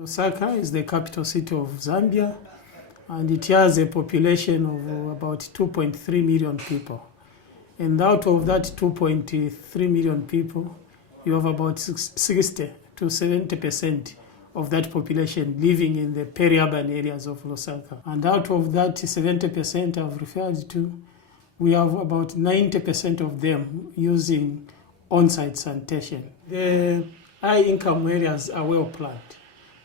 Lusaka is the capital city of Zambia, and it has a population of about 2.3 million people. And out of that 2.3 million people, you have about 60 to 70% of that population living in the peri-urban areas of Lusaka. And out of that 70% I've referred to, we have about 90% of them using on-site sanitation. The high-income areas are well planned.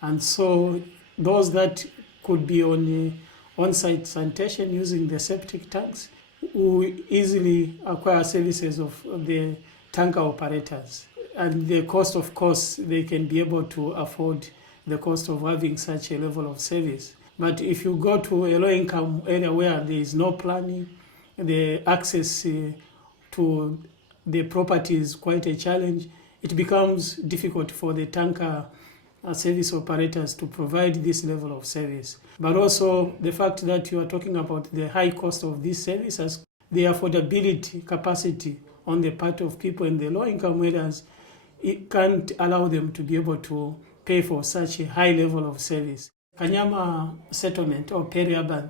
And so those that could be on on-site sanitation using the septic tanks will easily acquire services of the tanker operators. And the cost, of course, they can be able to afford the cost of having such a level of service. But if you go to a low-income area where there is no planning, the access to the property is quite a challenge, it becomes difficult for the tanker service operators to provide this level of service. But also the fact that you are talking about the high cost of these services, the affordability capacity on the part of people in the low-income areas, it can't allow them to be able to pay for such a high level of service. Kanyama settlement or peri-urban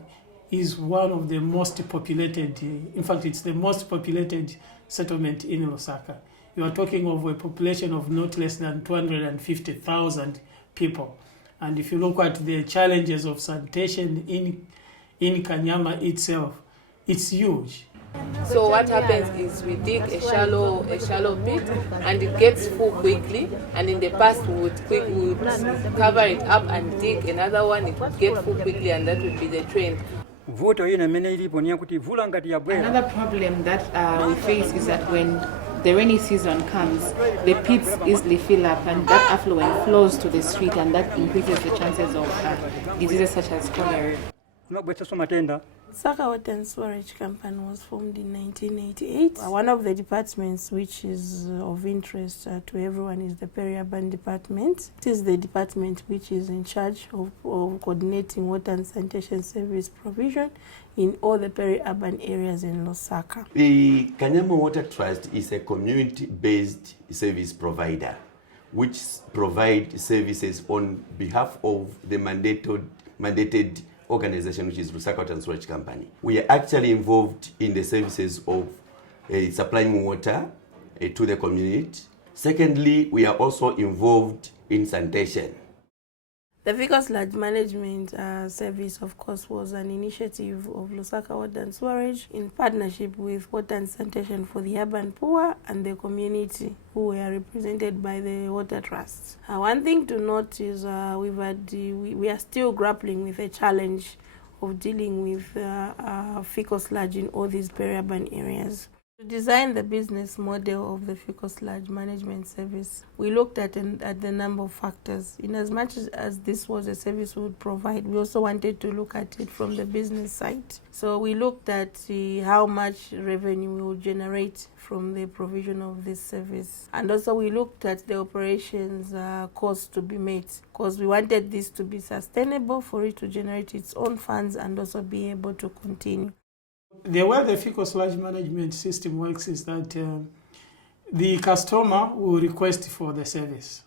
is one of the most populated, in fact it's the most populated settlement in Lusaka. You are talking of a population of not less than 250,000 people. And if you look at the challenges of sanitation in Kanyama itself, it's huge. So what happens is we dig a shallow pit and it gets full quickly, and in the past we would cover it up and dig another one, it would get full quickly, and that would be the trend. Another problem that we face is that when the rainy season comes, the pits easily fill up and that affluent flows to the street, and that increases the chances of diseases such as cholera. Lusaka Water and Storage Company was formed in 1988. One of the departments which is of interest to everyone is the peri-urban department. It is the department which is in charge of coordinating water and sanitation service provision in all the peri-urban areas in Lusaka. The Kanyama Water Trust is a community-based service provider which provides services on behalf of the mandated organization, which is Lusaka Water and Storage Company. We are actually involved in the services of supplying water to the community. Secondly, we are also involved in sanitation. The vehicle sludge management service, of course, was an initiative of Lusaka Water and Storage in partnership with Water and Sanitation for the Urban Poor and the community, who were represented by the Water Trust. One thing to note is we are still grappling with a challenge of dealing with fecal sludge in all these peri-urban areas. To design the business model of the fecal sludge management service, we looked at the number of factors. In as much as this was a service we would provide, we also wanted to look at it from the business side. So we looked at how much revenue we would generate from the provision of this service. And also we looked at the operations costs to be made, because we wanted this to be sustainable, for it to generate its own funds and also be able to continue. The way the fecal sludge management system works is that the customer will request for the service.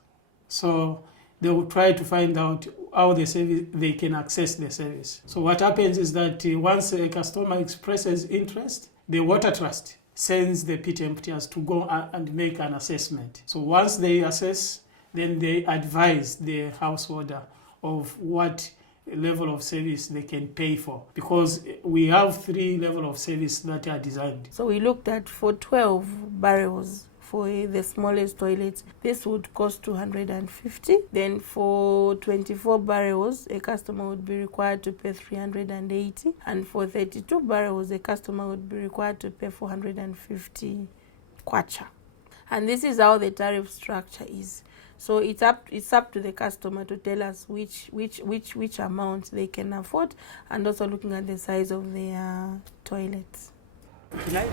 So they will try to find out how they can access the service. So what happens is that once a customer expresses interest, the Water Trust sends the pit emptiers to go and make an assessment. So once they assess, then they advise the householder of what level of service they can pay for, because we have 3 levels of service that are designed. So we looked at for 12 barrels for the smallest toilets, this would cost 250. Then for 24 barrels, a customer would be required to pay 380. And for 32 barrels, a customer would be required to pay 450 kwacha. And this is how the tariff structure is. So it's up to the customer to tell us which amount they can afford, and also looking at the size of their toilets.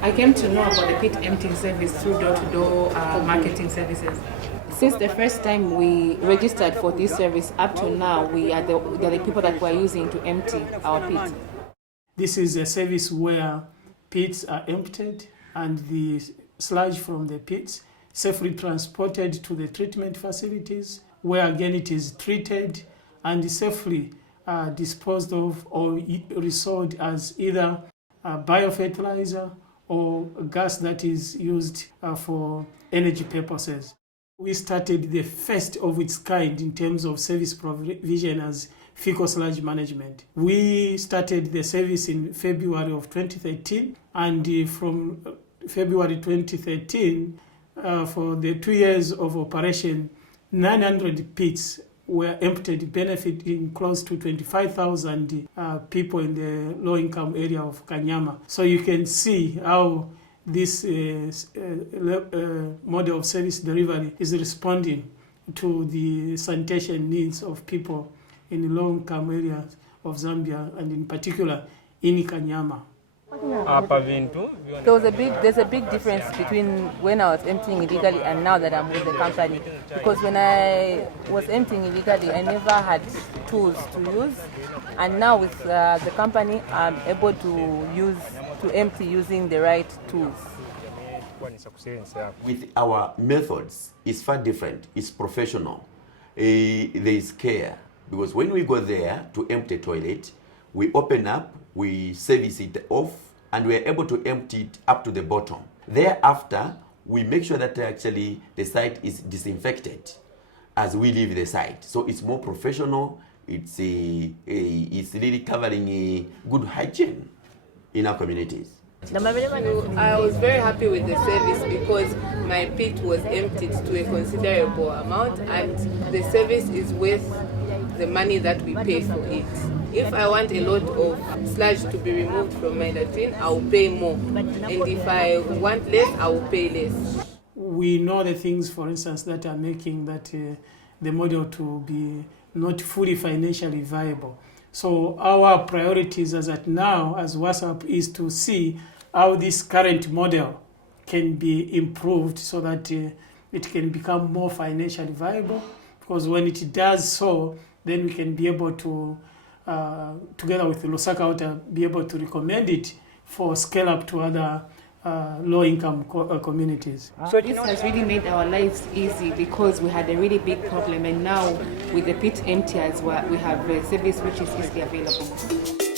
I came to know about the pit emptying service through door-to-door marketing services. Since the first time we registered for this service up to now, we are the people that we're using to empty our pit. This is a service where pits are emptied and the sludge from the pits safely transported to the treatment facilities, where again it is treated and safely disposed of or resold as either biofertilizer or gas that is used for energy purposes. We started the first of its kind in terms of service provision as fecal sludge management. We started the service in February of 2013, and from February 2013, for the 2 years of operation, 900 pits were emptied, benefiting close to 25,000 people in the low-income area of Kanyama. So you can see how this model of service delivery is responding to the sanitation needs of people in low-income areas of Zambia, and in particular in Kanyama. There's a big difference between when I was emptying illegally and now that I'm with the company. Because when I was emptying illegally, I never had tools to use, and now with the company, I'm able to empty using the right tools. With our methods, it's far different. It's professional. There is care, because when we go there to empty a toilet, we open up, we service it off, and we are able to empty it up to the bottom. Thereafter, we make sure that actually the site is disinfected as we leave the site. So it's more professional. It's really covering a good hygiene in our communities. I was very happy with the service because my pit was emptied to a considerable amount, and the service is worth the money that we pay for it. If I want a lot of sludge to be removed from my latrine, I will pay more. And if I want less, I will pay less. We know the things, for instance, that are making that the model to be not fully financially viable. So our priorities as at now, as WhatsApp, is to see how this current model can be improved so that it can become more financially viable. Because when it does so, then we can be able to, together with Lusaka Water, be able to recommend it for scale up to other low-income communities. So this has really made our lives easy because we had a really big problem, and now with the pit emptiers, we have a service which is easily available.